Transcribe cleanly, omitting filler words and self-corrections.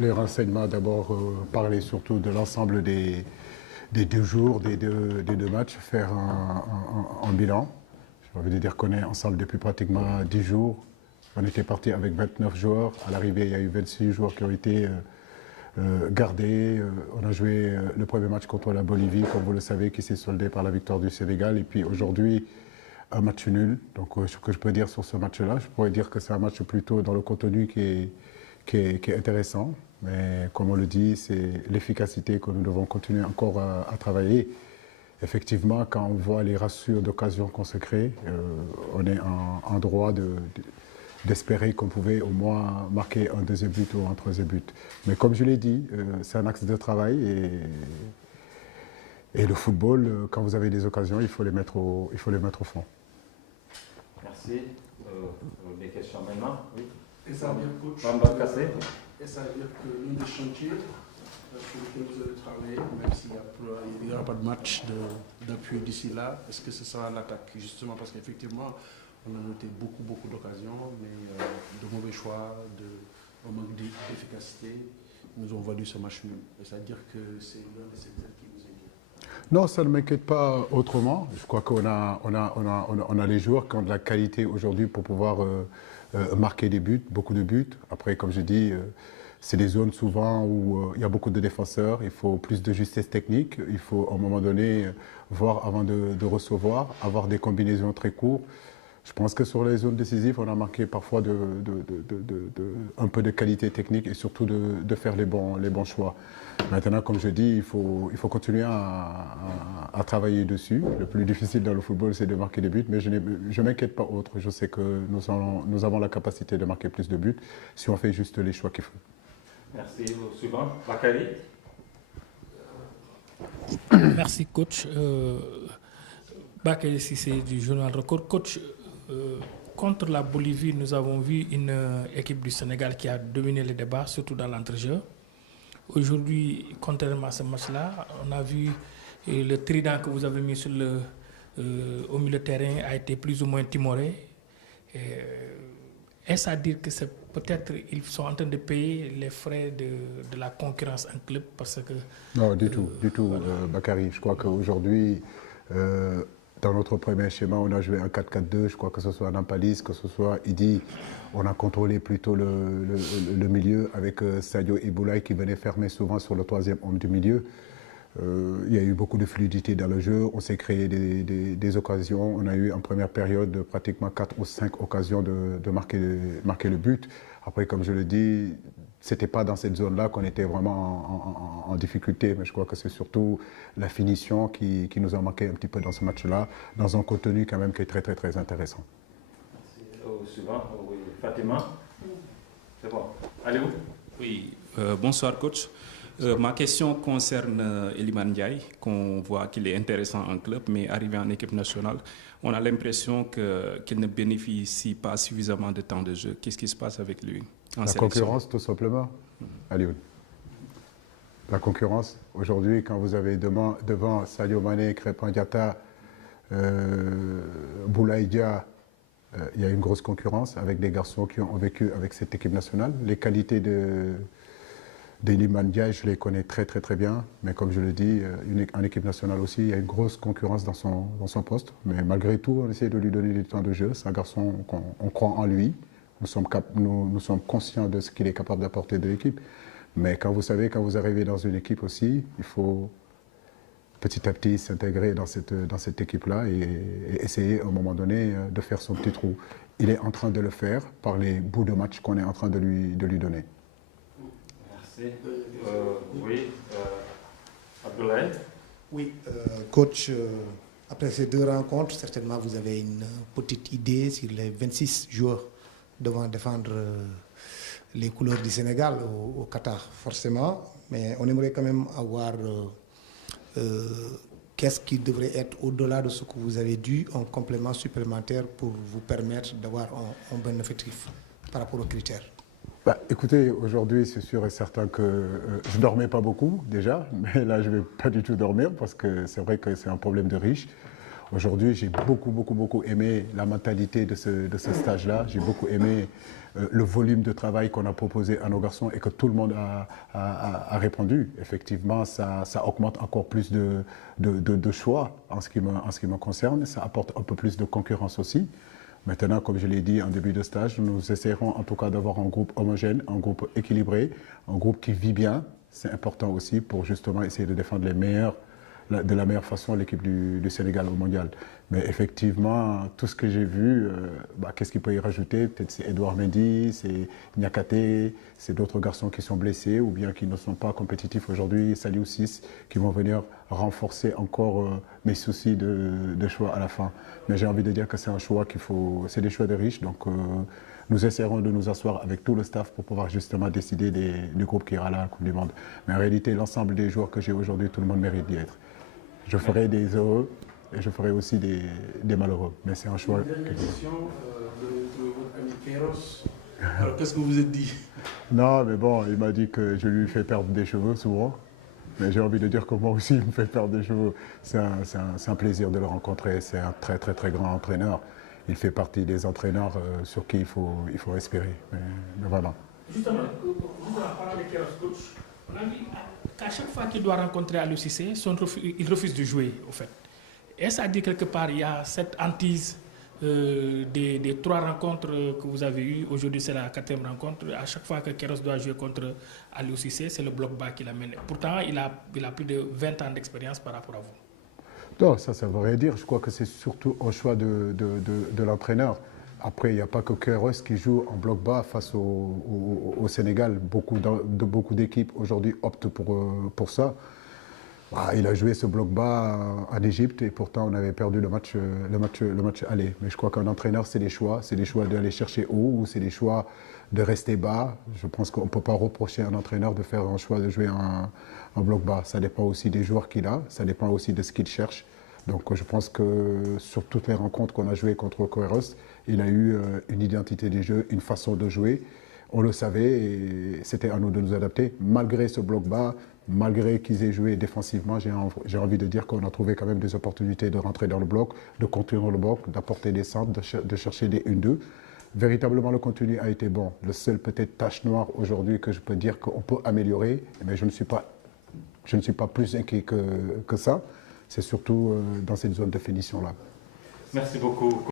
Les renseignements, d'abord, parler surtout de l'ensemble des 2 jours, des deux matchs, faire un bilan. J'ai envie de dire qu'on est ensemble depuis pratiquement 10 jours. On était parti avec 29 joueurs. À l'arrivée, il y a eu 26 joueurs qui ont été gardés. On a joué le premier match contre la Bolivie, comme vous le savez, qui s'est soldé par la victoire du Sénégal. Et puis aujourd'hui, un match nul. Donc, ce que je peux dire sur ce match-là, je pourrais dire que c'est un match plutôt dans le contenu qui est intéressant. Mais comme on le dit, c'est l'efficacité que nous devons continuer encore à travailler. Effectivement, quand on voit les ratios d'occasion qu'on se crée, on est en droit d'espérer qu'on pouvait au moins marquer un deuxième but ou un troisième but. Mais comme je l'ai dit, c'est un axe de travail et le football, quand vous avez des occasions, il faut les mettre au fond. Merci. Des questions maintenant? Oui. Et ça veut dire, coach, et ça veut dire que l'une des chantiers sur lesquels vous allez travailler, même s'il n'y aura pas de match d'appui d'ici là, est-ce que ce sera l'attaque? Justement parce qu'effectivement, on a noté beaucoup d'occasions, mais de mauvais choix, un manque d'efficacité, nous ont valu ce match nul. Et ça veut dire que c'est l'un de ces qui vous inquiète? Non, ça ne m'inquiète pas autrement. Je crois qu'on a les joueurs qui ont de la qualité aujourd'hui pour pouvoir marquer des buts, beaucoup de buts. Après, comme je dis, c'est des zones souvent où il y a beaucoup de défenseurs, il faut plus de justesse technique, il faut à un moment donné voir avant de recevoir, avoir des combinaisons très courtes. Je pense que sur les zones décisives, on a marqué parfois un peu de qualité technique et surtout de faire les bons choix. Maintenant, comme je dis, il faut continuer à travailler dessus. Le plus difficile dans le football, c'est de marquer des buts, mais je ne m'inquiète pas autre. Je sais que nous avons la capacité de marquer plus de buts si on fait juste les choix qu'il faut. Merci. Au suivant, Bakary. Merci, coach. Bakary Cissé du journal Record. Coach, contre la Bolivie, nous avons vu une équipe du Sénégal qui a dominé les débats, surtout dans l'entrejeu. Aujourd'hui, contrairement à ce match-là, on a vu le trident que vous avez mis au milieu de terrain a été plus ou moins timoré. Est-ce à dire que c'est peut-être ils sont en train de payer les frais de la concurrence en club parce que... Non, du tout, Bakary. Je crois qu'aujourd'hui, dans notre premier schéma, on a joué un 4-4-2. Je crois que ce soit Nampalis, que ce soit Idi. On a contrôlé plutôt le milieu avec Sadio et Boulaye qui venaient fermer souvent sur le troisième homme du milieu. Il y a eu beaucoup de fluidité dans le jeu. On s'est créé des occasions. On a eu en première période pratiquement 4 ou 5 occasions de marquer le but. Après, comme je le dis, ce n'était pas dans cette zone-là qu'on était vraiment en difficulté, mais je crois que c'est surtout la finition qui nous a manqué un petit peu dans ce match-là, dans un contenu quand même qui est très intéressant. Merci. Au suivant, oui, Fatima. C'est bon. Allez-vous? Oui, bonsoir coach. Ma question concerne Iliman Ndiaye, qu'on voit qu'il est intéressant en club, mais arrivé en équipe nationale, on a l'impression qu'il ne bénéficie pas suffisamment de temps de jeu. Qu'est-ce qui se passe avec lui en sélection? Concurrence, tout simplement. Allez, la concurrence. Aujourd'hui, quand vous avez devant Sadio Mané, Krépin Diatta, Boulaye Dia, il y a une grosse concurrence avec des garçons qui ont vécu avec cette équipe nationale. Les qualités d'Iliman Ndiaye, je les connais très bien, mais comme je le dis, en équipe nationale aussi, il y a une grosse concurrence dans son poste. Mais malgré tout, on essaie de lui donner du temps de jeu. C'est un garçon qu'on croit en lui. Nous sommes conscients de ce qu'il est capable d'apporter de l'équipe. Mais quand vous arrivez dans une équipe aussi, il faut petit à petit s'intégrer dans cette équipe-là et essayer à un moment donné de faire son petit trou. Il est en train de le faire par les bouts de match qu'on est en train de lui donner. Merci. Oui, Abdoulaye. Oui, coach, après ces 2 rencontres, certainement vous avez une petite idée sur les 26 joueurs devant défendre les couleurs du Sénégal au Qatar, forcément. Mais on aimerait quand même avoir qu'est-ce qui devrait être au-delà de ce que vous avez dit, un complément supplémentaire pour vous permettre d'avoir un bon effectif par rapport aux critères. Écoutez, aujourd'hui, c'est sûr et certain que je ne dormais pas beaucoup déjà, mais là, je ne vais pas du tout dormir parce que c'est vrai que c'est un problème de riche. Aujourd'hui, j'ai beaucoup aimé la mentalité de ce stage-là. J'ai beaucoup aimé le volume de travail qu'on a proposé à nos garçons et que tout le monde a répondu. Effectivement, ça augmente encore plus de choix en ce qui me concerne. Ça apporte un peu plus de concurrence aussi. Maintenant, comme je l'ai dit en début de stage, nous essaierons en tout cas d'avoir un groupe homogène, un groupe équilibré, un groupe qui vit bien. C'est important aussi pour justement essayer de défendre de la meilleure façon l'équipe du Sénégal au mondial. Mais effectivement, tout ce que j'ai vu, qu'est-ce qu'il peut y rajouter? Peut-être c'est Edouard Mendy, c'est Niakate, c'est d'autres garçons qui sont blessés ou bien qui ne sont pas compétitifs aujourd'hui, Saliou 6, qui vont venir renforcer encore mes soucis de choix à la fin. Mais j'ai envie de dire que c'est un choix c'est des choix de riches, donc nous essaierons de nous asseoir avec tout le staff pour pouvoir justement décider du groupe qui ira à la Coupe du Monde. Mais en réalité, l'ensemble des joueurs que j'ai aujourd'hui, tout le monde mérite d'y être. Je ferai des heureux et je ferai aussi des malheureux. Mais c'est un choix. Une dernière question de votre ami Queiroz. Alors, qu'est-ce que vous vous êtes dit? Non, mais bon, il m'a dit que je lui fais perdre des cheveux souvent. Mais j'ai envie de dire que moi aussi, il me fait perdre des cheveux. C'est un plaisir de le rencontrer. C'est un très grand entraîneur. Il fait partie des entraîneurs sur qui il faut respirer. Mais voilà. Justement, vous en parlant de Queiroz, coach, on a vu qu'à chaque fois qu'il doit rencontrer Aliou Cissé, il refuse de jouer, au fait. Est-ce à dire quelque part, il y a cette hantise des 3 rencontres que vous avez eues. Aujourd'hui, c'est la 4e rencontre. À chaque fois que Queiroz doit jouer contre Aliou Cissé, c'est le bloc bas qui l'amène. Pourtant, il a plus de 20 ans d'expérience par rapport à vous. Non, ça ne veut rien dire. Je crois que c'est surtout un choix de l'entraîneur. Après, il n'y a pas que Queiroz qui joue en bloc bas face au Sénégal. Beaucoup d'équipes aujourd'hui optent pour ça. Il a joué ce bloc bas en Égypte et pourtant on avait perdu le match aller. Mais je crois qu'un entraîneur, c'est des choix. C'est des choix d'aller chercher haut ou c'est des choix de rester bas. Je pense qu'on ne peut pas reprocher à un entraîneur de faire un choix de jouer en bloc bas. Ça dépend aussi des joueurs qu'il a. Ça dépend aussi de ce qu'il cherche. Donc je pense que sur toutes les rencontres qu'on a jouées contre Queiroz, il a eu une identité du jeu, une façon de jouer. On le savait et c'était à nous de nous adapter. Malgré ce bloc bas, malgré qu'ils aient joué défensivement, j'ai envie de dire qu'on a trouvé quand même des opportunités de rentrer dans le bloc, de contenir le bloc, d'apporter des centres, de chercher des 1-2. Véritablement, le contenu a été bon. Le seul peut-être tache noire aujourd'hui que je peux dire qu'on peut améliorer, mais je ne suis pas plus inquiet que ça. C'est surtout dans cette zone de finition-là. Merci beaucoup.